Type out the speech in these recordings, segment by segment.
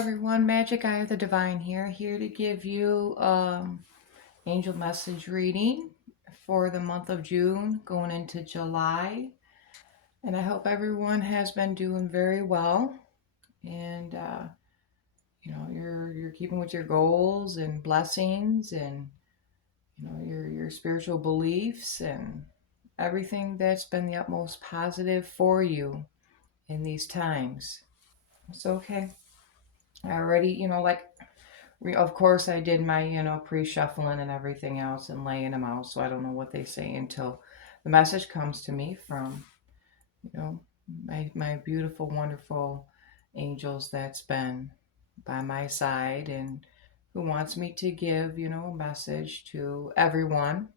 everyone, Magic Eye of the Divine here to give you angel message reading for the month of June going into July. And I hope everyone has been doing very well and you're keeping with your goals and blessings and your spiritual beliefs and everything that's been the utmost positive for you in these times. It's okay. I already, of course, I did my, pre-shuffling and everything else and laying them out. So I don't know what they say until the message comes to me from, you know, my beautiful, wonderful angels that's been by my side and who wants me to give, a message to everyone,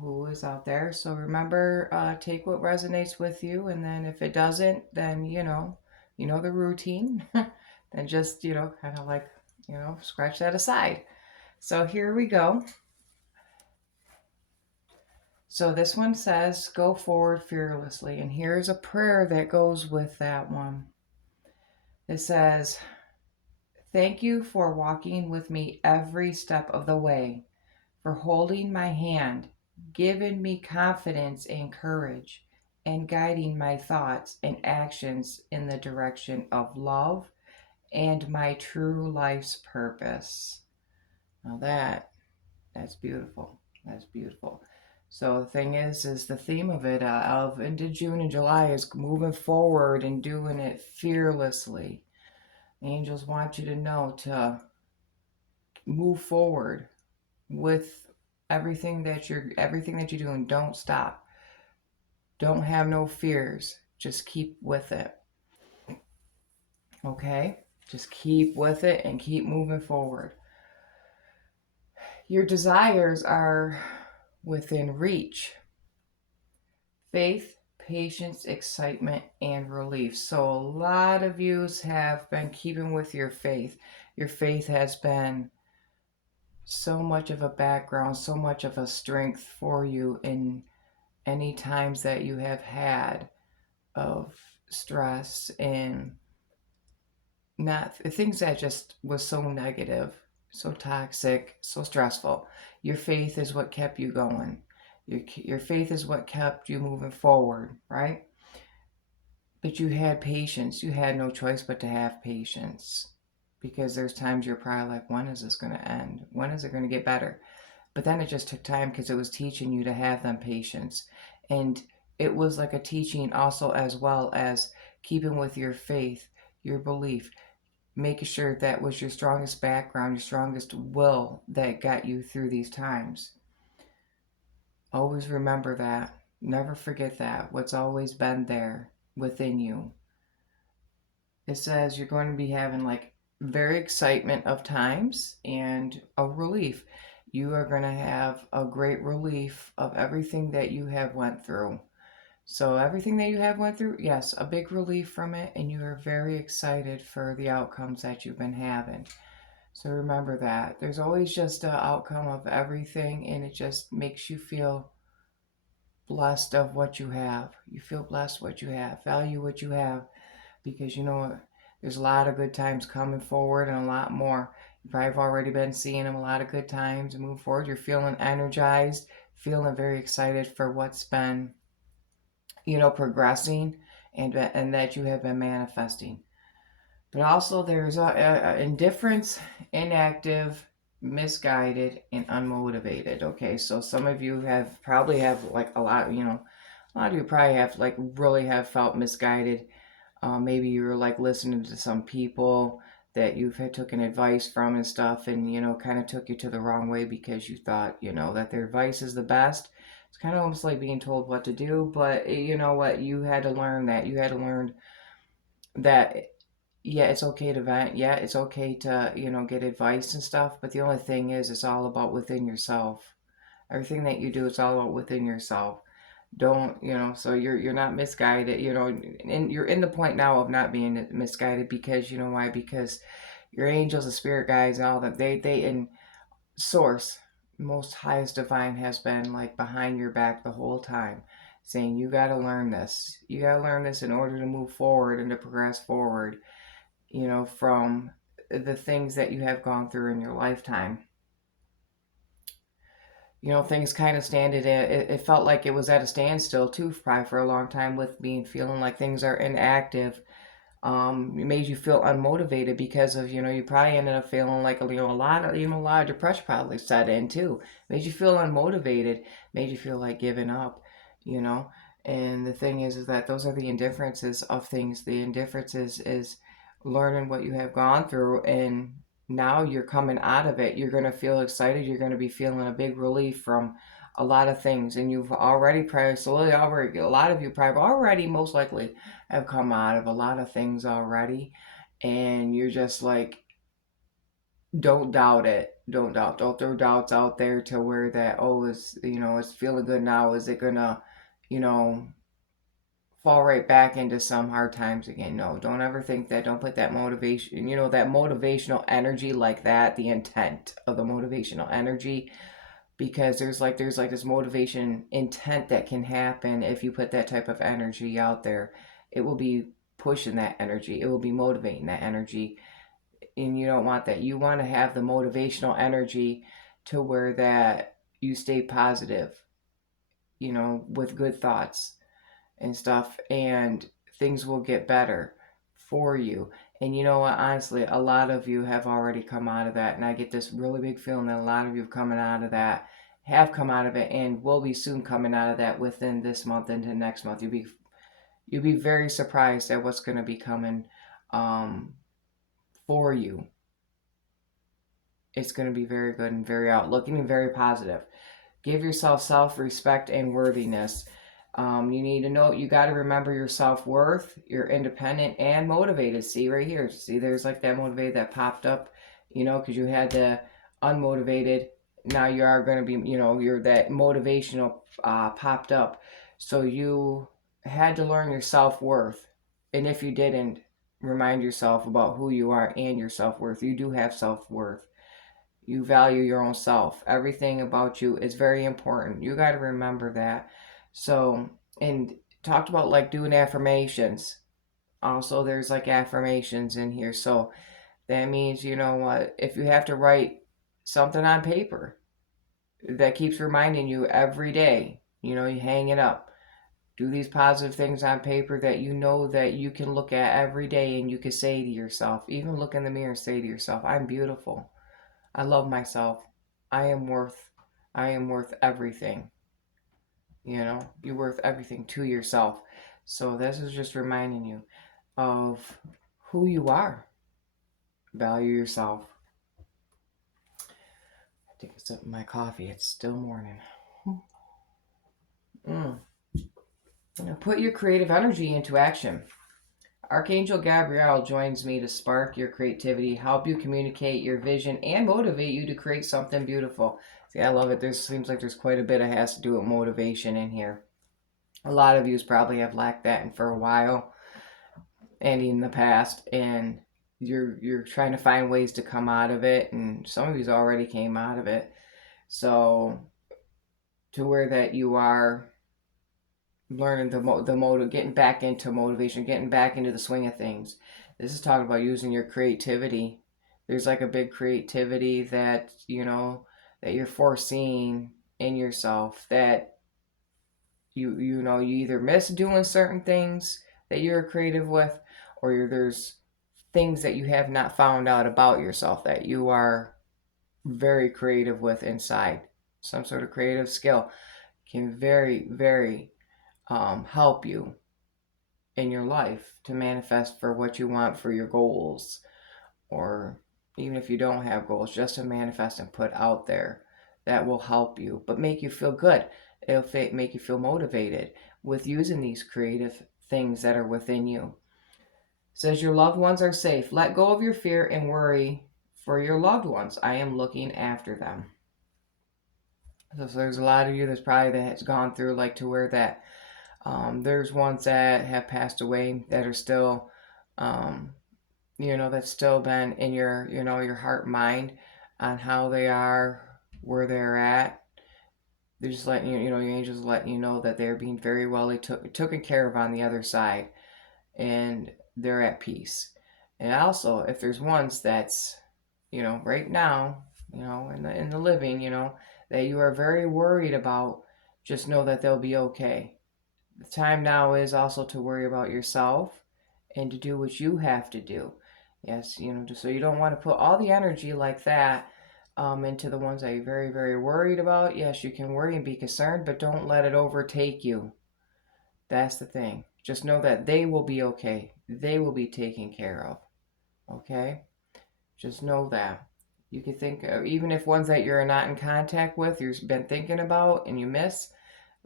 who is out there. So remember, take what resonates with you. And then if it doesn't, then, the routine, then just, kind of like, scratch that aside. So here we go. So this one says, go forward fearlessly. And here's a prayer that goes with that one. It says, thank you for walking with me every step of the way, for holding my hand, giving me confidence and courage, and guiding my thoughts and actions in the direction of love and my true life's purpose. Now that's beautiful. That's beautiful. So the thing is the theme of it of into June and July is moving forward and doing it fearlessly. Angels want you to know to move forward with everything that you're doing. Don't stop. Don't have no fears. Just keep with it. Okay? Just keep with it and keep moving forward. Your desires are within reach. Faith, patience, excitement, and relief. So a lot of yous have been keeping with your faith. Your faith has been so much of a background, so much of a strength for you in any times that you have had of stress and not things that just was so negative, so toxic, so stressful. Your faith is what kept you going. Your faith is what kept you moving forward, right? But you had patience. You had no choice but to have patience because there's times you're probably like, when is this going to end? When is it going to get better? But then it just took time because it was teaching you to have them patience. And it was like a teaching also as well as keeping with your faith, your belief, making sure that was your strongest background, your strongest will that got you through these times. Always remember that. Never forget that. What's always been there within you. It says you're going to be having like very excitement of times and a relief. You are going to have a great relief of everything that you have went through. So everything that you have went through, yes, a big relief from it, and you are very excited for the outcomes that you've been having. So remember that. There's always just an outcome of everything, and it just makes you feel blessed of what you have. You feel blessed what you have. Value what you have because you know there's a lot of good times coming forward and a lot more. You probably have already been seeing them a lot of good times and move forward. You're feeling energized, feeling very excited for what's been, progressing and that you have been manifesting. But also there's a indifference, inactive, misguided, and unmotivated. Okay, so some of you have probably have like a lot of you probably have like really have felt misguided. Maybe you were like listening to some people that you've had taken advice from and stuff, and kind of took you to the wrong way because you thought that their advice is the best. It's kind of almost like being told what to do, but you know what? You had to learn that. You had to learn that yeah, it's okay to vent. Yeah, it's okay to, get advice and stuff. But the only thing is, it's all about within yourself. Everything that you do, it's all about within yourself. Don't, so you're not misguided, and you're in the point now of not being misguided because you know why? Because your angels, the spirit guides, and all that, they in source, most highest divine has been like behind your back the whole time, saying you got to learn this. You got to learn this in order to move forward and to progress forward from the things that you have gone through in your lifetime. Things kind of it felt like it was at a standstill too, probably for a long time, with being feeling like things are inactive. It made you feel unmotivated because of, you probably ended up feeling like, a lot of depression probably set in too. Made you feel unmotivated, made you feel like giving up, you know. And the thing is that those are the indifferences of things. The indifference is learning what you have gone through, and now you're coming out of it. You're going to feel excited. You're going to be feeling a big relief from a lot of things, and you've already probably slowly already, a lot of you probably already most likely have come out of a lot of things already, and you're just like, don't doubt it. Don't throw doubts out there to where that, oh, it's feeling good now, is it gonna, you know fall right back into some hard times again? No, don't ever think that. Don't put that motivation, that motivational energy like that, the intent of the motivational energy, because there's like this motivation intent that can happen if you put that type of energy out there. It will be pushing that energy, it will be motivating that energy, and you don't want that. You want to have the motivational energy to where that you stay positive, with good thoughts and stuff, and things will get better for you. And you know what? Honestly, a lot of you have already come out of that, and I get this really big feeling that a lot of you have coming out of that, have come out of it, and will be soon coming out of that within this month into next month. You'll be very surprised at what's going to be coming, um, for you. It's going to be very good and very outlooking and very positive. Give yourself self respect and worthiness. You need to know, you got to remember your self worth. You're independent and motivated. See right here. See, there's like that motivated that popped up, because you had the unmotivated. Now you are going to be, you're that motivational popped up. So you had to learn your self worth. And if you didn't, remind yourself about who you are and your self worth. You do have self worth. You value your own self. Everything about you is very important. You got to remember that. So, and talked about like doing affirmations. Also, there's like affirmations in here. So that means, what, if you have to write something on paper that keeps reminding you every day, you hang it up. Do these positive things on paper that you know that you can look at every day, and you can say to yourself, even look in the mirror and say to yourself, I'm beautiful. I love myself. I am worth I am worth everything. You're worth everything to yourself. So this is just reminding you of who you are. Value yourself. Take a sip of my coffee. It's still morning. Mm. Now put your creative energy into action. Archangel Gabrielle joins me to spark your creativity, help you communicate your vision, and motivate you to create something beautiful. See, I love it. There seems like there's quite a bit that has to do with motivation in here. A lot of you probably have lacked that for a while and in the past, and you're trying to find ways to come out of it, and some of you already came out of it. So to where that you are learning getting back into motivation, getting back into the swing of things. This is talking about using your creativity. There's like a big creativity that that you're foreseeing in yourself, that you either miss doing certain things that you're creative with, or there's things that you have not found out about yourself that you are very creative with inside. Some sort of creative skill can very, very help you in your life to manifest for what you want, for your goals, or even if you don't have goals, just to manifest and put out there. That will help you, but make you feel good. It'll make you feel motivated with using these creative things that are within you. It says your loved ones are safe. Let go of your fear and worry for your loved ones. I am looking after them. So there's a lot of you that has gone through, like, to where that there's ones that have passed away that are still, um, that's still been in your heart and mind on how they are, where they're at. They're just letting your angels letting you know that they're being very well taken care of on the other side, and they're at peace. And also, if there's ones that's, right now, in the living, that you are very worried about, just know that they'll be okay. The time now is also to worry about yourself and to do what you have to do. Yes, just so you don't want to put all the energy like that into the ones that you're very, very worried about. Yes, you can worry and be concerned, but don't let it overtake you. That's the thing. Just know that they will be okay. They will be taken care of. Okay? Just know that. You can think, even if ones that you're not in contact with, you've been thinking about and you miss,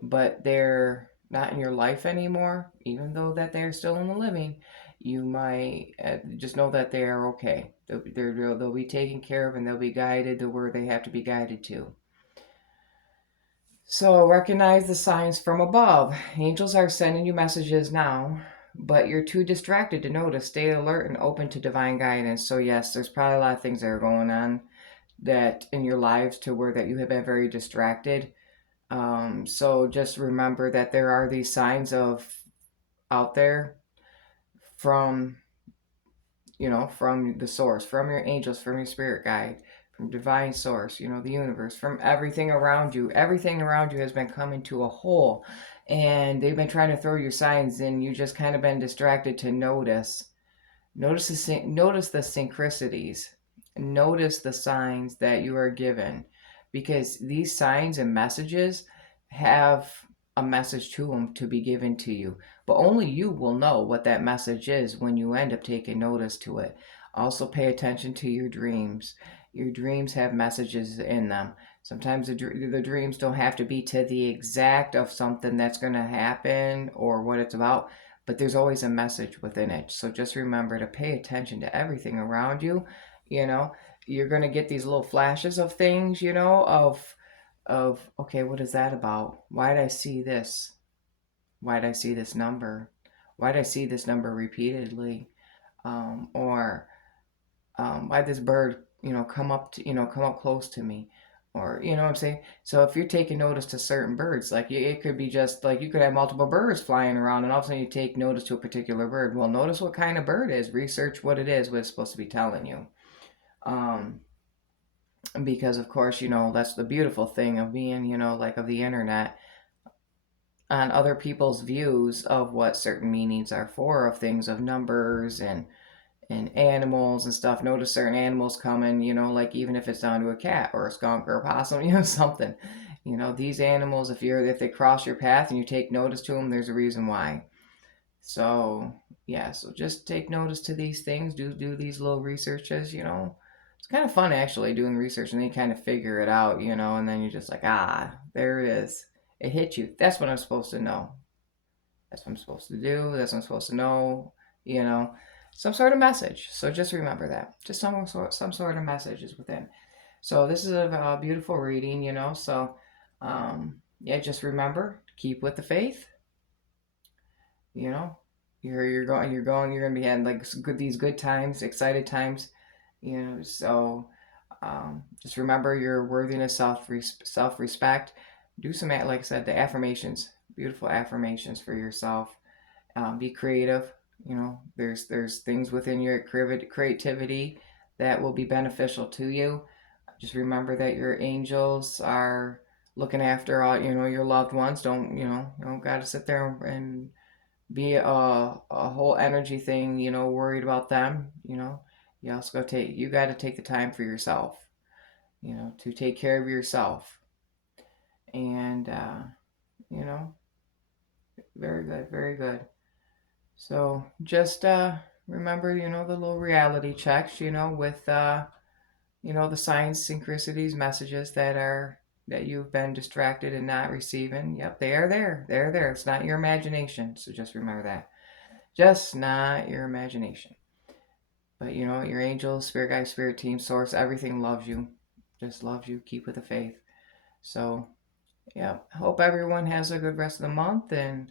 but they're not in your life anymore, even though that they're still in the living, you might just know that they are okay. They'll be taken care of and they'll be guided to where they have to be guided to. So recognize the signs from above. Angels are sending you messages now, but you're too distracted to notice. Stay alert and open to divine guidance. So yes, there's probably a lot of things that are going on that in your lives to where that you have been very distracted. So just remember that there are these signs of out there from from the source, from your angels, from your spirit guide, from divine source, the universe, from everything around you. Everything around you has been coming to a whole, and they've been trying to throw you signs, and you just kind of been distracted to notice. Notice the synchronicities. Notice the signs that you are given, because these signs and messages have a message to them to be given to you. But only you will know what that message is when you end up taking notice to it. Also, pay attention to your dreams. Your dreams have messages in them. Sometimes the dreams don't have to be to the exact of something that's going to happen or what it's about, but there's always a message within it. So just remember to pay attention to everything around you. You know, you're going to get these little flashes of things, of okay, what is that about? Why did I see this? Why did I see this number? Why did I see this number repeatedly? Or why this bird, come up close to me? Or, you know what I'm saying? So if you're taking notice to certain birds, like it could be just like you could have multiple birds flying around and all of a sudden you take notice to a particular bird. Well, notice what kind of bird it is, research what it is, what it's supposed to be telling you. Um, because of course, that's the beautiful thing of being, like of the internet, on other people's views of what certain meanings are for of things, of numbers and animals and stuff. Notice certain animals coming, like even if it's down to a cat or a skunk or a possum, something. These animals, if they cross your path and you take notice to them, there's a reason why. So yeah, so just take notice to these things. Do these little researches. It's kind of fun actually doing research, and then you kind of figure it out, and then you're just like, there it is. It hit you. That's what I'm supposed to know. That's what I'm supposed to do. That's what I'm supposed to know. You know, some sort of message. So just remember that. Just some sort of message is within. So this is a beautiful reading. So yeah, just remember, keep with the faith. You know, you're gonna be having like these good times, excited times. So just remember your worthiness, self respect. Do some, like I said, the affirmations, beautiful affirmations for yourself. Be creative. There's things within your creativity that will be beneficial to you. Just remember that your angels are looking after all your loved ones. Don't gotta sit there and be a whole energy thing. Worried about them. You also got to take the time for yourself. To take care of yourself. And you know, very good, very good. So just remember, the little reality checks, with the signs, synchronicities, messages that you've been distracted and not receiving. Yep, they are there. They're there. It's not your imagination. So just remember that. Just not your imagination. But your angels, spirit guide, spirit team, source, everything loves you. Just loves you. Keep with the faith. So yeah, hope everyone has a good rest of the month and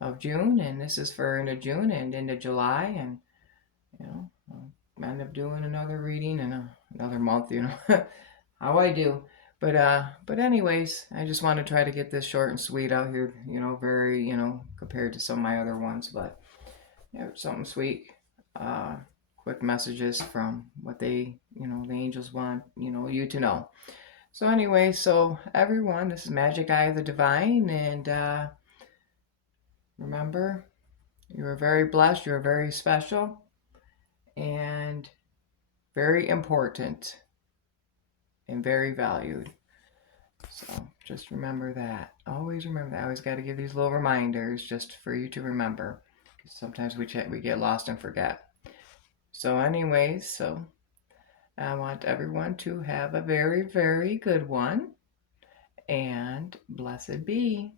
of June. And this is for into June and into July. And I'll end up doing another reading in another month. How I do. But anyways, I just want to try to get this short and sweet out here. Very compared to some of my other ones, but yeah, something sweet, uh, quick messages from what they, the angels want, you to know. So anyway, so everyone, this is Magic Eye of the Divine, and remember, you are very blessed, you are very special, and very important, and very valued. So just remember that. Always remember that. I always got to give these little reminders just for you to remember. Because sometimes we get lost and forget. So anyways, so I want everyone to have a very, very good one. And blessed be.